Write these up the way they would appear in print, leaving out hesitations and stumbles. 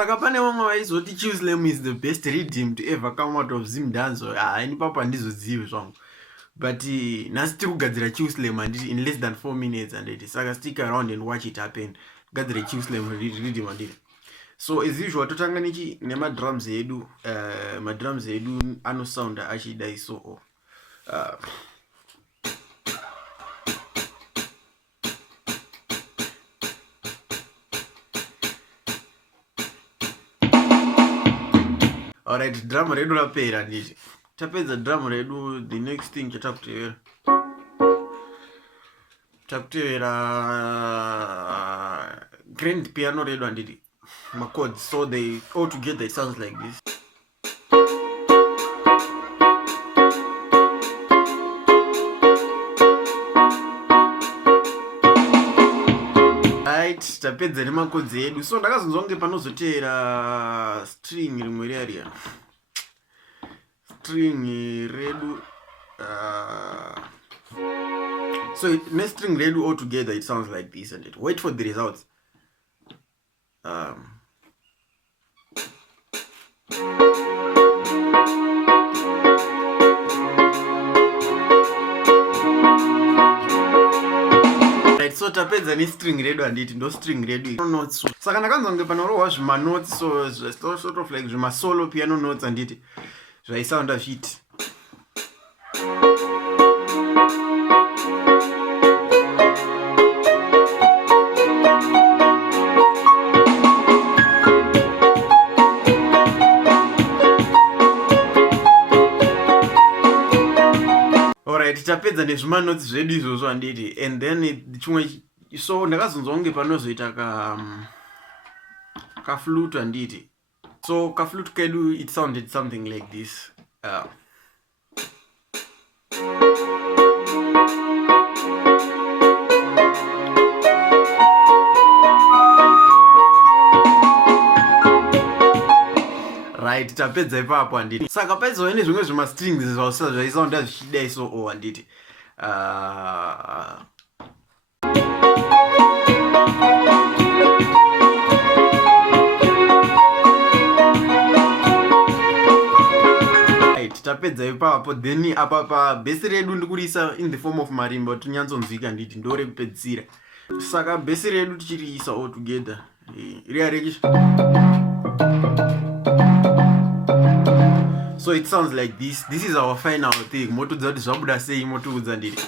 Saka pane vamwe vaizoti Chewslam is the best redeem to ever come out of Zimdanzo. Ini papa handizozivi zvangu. But nhasi tiri kugadzira Chewslam handiti in less than 4 minutes handiti. Saka stick around and watch it happen. Gadzira Chewslam redeem handiti. So as usual totanga nemadrums edu. Madrums edu anosounda achidai so. Alright, drum redu rapera nditi. Tapedza drum redu, the next thing chatakutevera. Takutevera grand piano redu handiti. My chords, so they all together it sounds like this. Right, tapedza nemakodzi edu. So ndakazonzwa kunge panozotevera string rimwe riya. String redu. So next string redu all together it sounds like this and it. Wait for the results. Right, so tapedza ne string redu handiti ndo string redu notes. Saka ndakanzwa kunge panorohwa zvima notes, so sort of like zvima solo piano notes handiti zvaisounda zviti. Tapedza nezvima notes zvedu izvozvo handiti, and then chimwe, so ndakazonzwa kunge panozoita ka flute handiti. So ka flute kedu it sounded something like this. Right, tapedza ipapo handiti. Saka paizova nezvimwe zvima strings zvaisounda zvichidai so handiti. Right, tapedza ipapo, then apa base redu ndikurisa in the form of marimba kuti nyanzonzwika handiti, ndo rekupedzisira. Saka base redu tichiriisa all together. Riya rechi. So it sounds like this. This is our final thing. Motudza kuti zvabuda sei motuudza ndiri.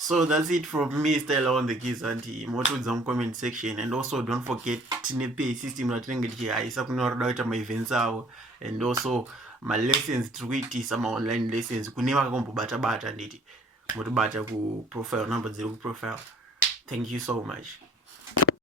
So that's it from me, Stella on the keys anti motudza mu comment section, and also don't forget tine pay system ratinenge tichihaisa kune vari kuda kuita ma-events avo, and also ma-lessons tiri kuitisa ma-online lessons kune vakakombobata-bata nditi motobata ku profile, number dziri ku profile. Thank you so much.